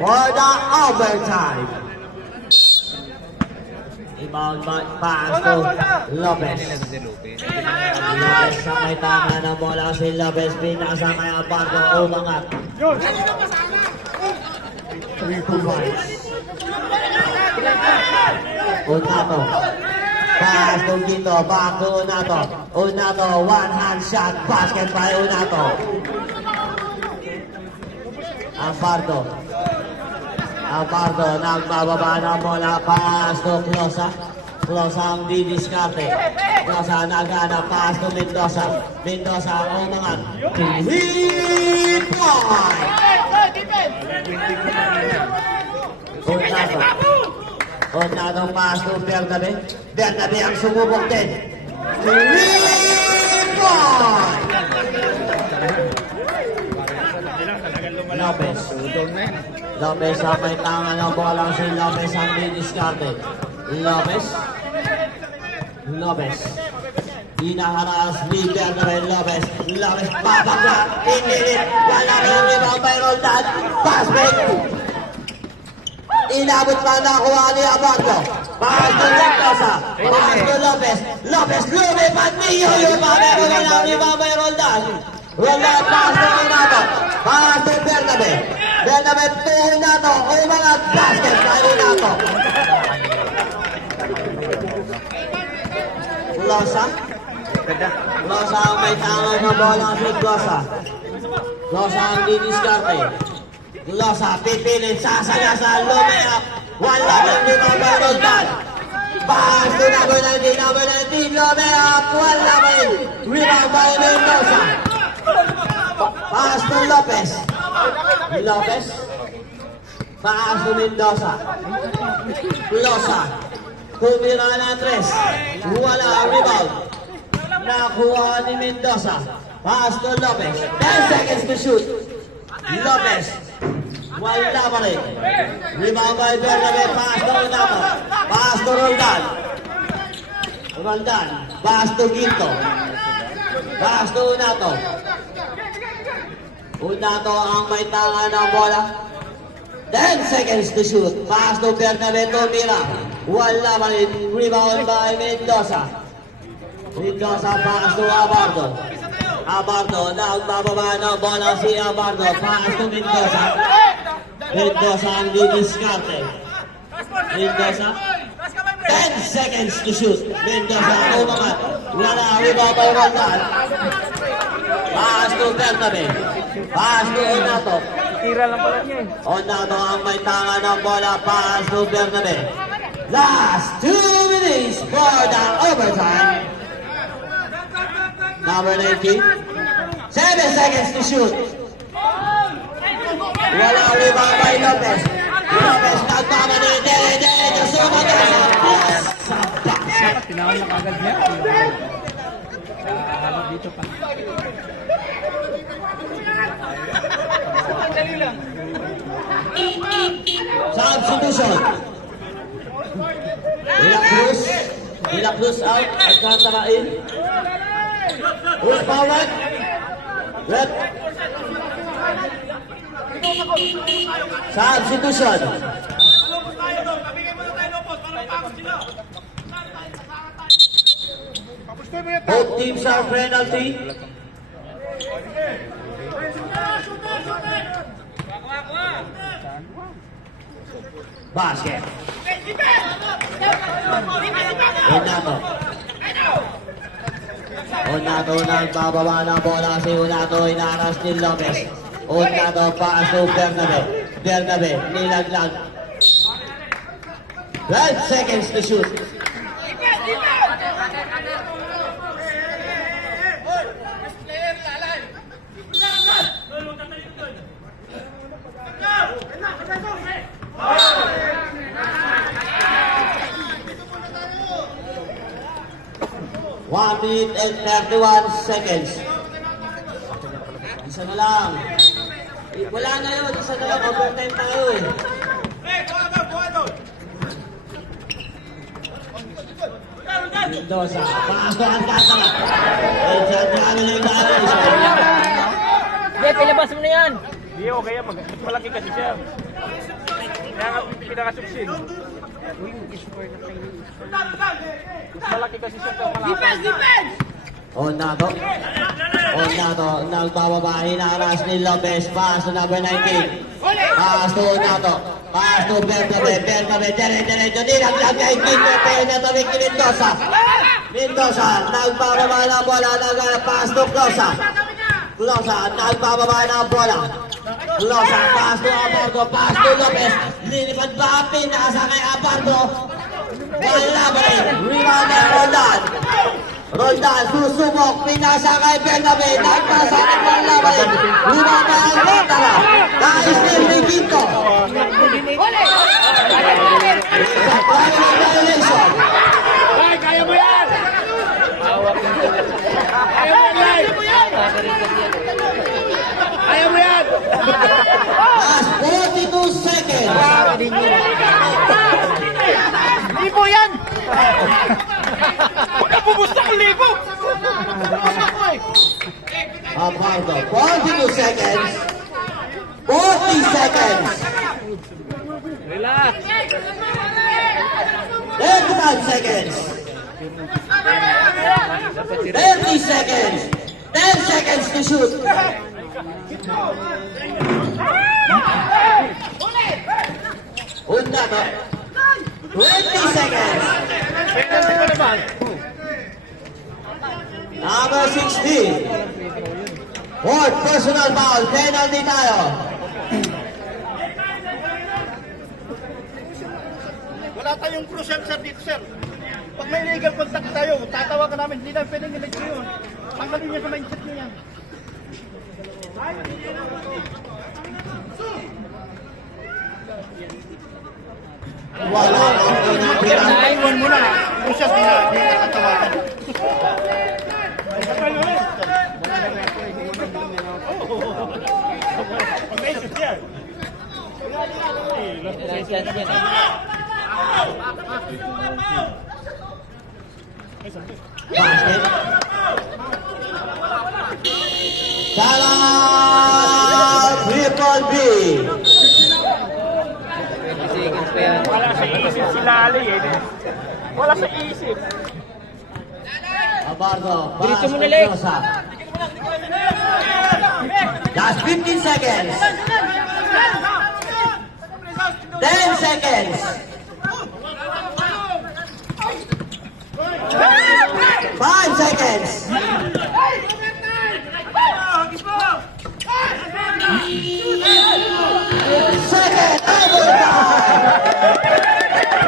for the overtime. Rebound pass to Lopez. Lopez sa may tama ng bola si Lopez. Pinasa kay Abardo. Umangat. 3 points. Unato. Pass to Gito. Back to Unato. Unato. One hand shot. Basket by Unato. Abardo. Abardo. Nagbababa ng bola. Pass to Closa. Closa ang didiskarte. Closa nagana. Pass to Mendoza. Mendoza ang umangat. 3 points. Unato. Unato pass to Bernabe. Bernabe ang sumubok din. 3 points. Lopez. Lopez ang may tanga ng bola si Lopez ang didiskarte. Lopez. Lopez. Hinaharas ni Bernabe. Lopez. Lopez papagla. Inilit. Wala kayong rebound by Roldan. Pass break. Inabot pa nakuha ni Abardo. Pass to Mendoza. Pass to Lopez. Lopez lumipad niyo yung pamero ng rebound by Roldan. Roldan pass to Unato. Pass to Bernabe. Bernabe to Unato. O mga basket by Unato. Closa. Closa ang may tangan ng bola si Closa. Closa ang didiskarte. Closa, pipilit, sasagasa, lumayap. Wala ng rebound by Roldan. Pass to number 19, number 19, lumayap. Wala rin. Rebound by Mendoza. Pass to Lopez. Lopez. Pass to Mendoza. Closa. Tumira na tres. Wala ang rebound. Nakuha ni Mendoza. Pass to Lopez. 10 seconds to shoot. Lopez. Wala pa rin. Rebound by Bernabe. Pass to Unato. Pass to Roldan. Roldan. Pass to Ginto. Pass to Unato. Unato ang may tanga ng bola. 10 seconds to shoot. Pass to Bernabe. Tumira. Wala pa rin. Rebound by Mendoza. Mendoza pass to Abardo. Abardo, nagbababa ng bola si Abardo. Pass to Mendoza. Mendoza ang didiskarte. Mendoza. 10 seconds to shoot. Mendoza ang umangat. Wala, rebound by Roldan. Pass to Bernabe. Pass to Unato. Tira lang pala niya eh. Unato ang may tanga ng bola. Pass to Bernabe. Last 2 minutes for the overtime. Number 19. 7 seconds to shoot. Wala rebound by Lopez. Lopez nagpapali. Dere-dere. Sumunod sa box. Tinawal na kagad niya. Halo dito pa. Substitution. De La Cruz out. Alcantara in. Who's forward? Red. Substitution. Both teams are penalty. Basket. Unato. Unato nagbababa ng bola si Unato. Inaras ni Lopez. Unato pass to Bernabe. Bernabe nilaglag. 12 seconds to shoot. One minute and 31 seconds. Isa na lang. Wala na yun. Isa na lang. Overtime tayo eh. Mendoza. Paas to ang Alcantara. Eh, dyan na yung damage. Jeff, ilabas mo na yan. Hindi, okay yan. Mas malaki kasi siya. Kaya nga pinakasuksin. Mas malaki kasi siya sa malaki. Onato. Nagbababae na aras ni Lopez. Pass to number 19. Pass to Onato. Pass to Bertabe. Diretso. Nilaglag kay Quinto. Penalty kay Mendoza. Nagbababa na bola. Pass to Closa. Nagbababa na bola. Pass to Abardo. Pass to Lopez. Lilipad ba? Pinasa kay Abardo. Wala ba rin? Rebound na Roldan, susubok, pinasa kay Bernabe, nagpasa ng Panlabay, rebound na Alcantara, nais ni Quinto. Violation. Kaya mo yan! Kaya mo yan! Last 42 seconds. Libo yan! Huwag na bumusta ng libo! Abardo, 42 seconds. 40 seconds. Relax! 35 seconds. 30 seconds. 10 seconds to shoot. Onato. 20 seconds. Penalty pa naman. Number 16. Fourth personal foul. Penalty tayo. Wala tayong crucial sir dito sir. Pag may legal contact tayo, tatawagan namin. Hindi lang pwedeng ilagay yun. Tanggalin niya sa mindset niya yan. Wala ang unang pinang. Iwan mo na. Crucial, hindi na tatawagan. Basket. Salah Triple B. Wala sa isip si Lali eh. Wala sa isip. Abardo. Diretso mo na, Lex. Last 15 seconds. 10 seconds. 5 seconds.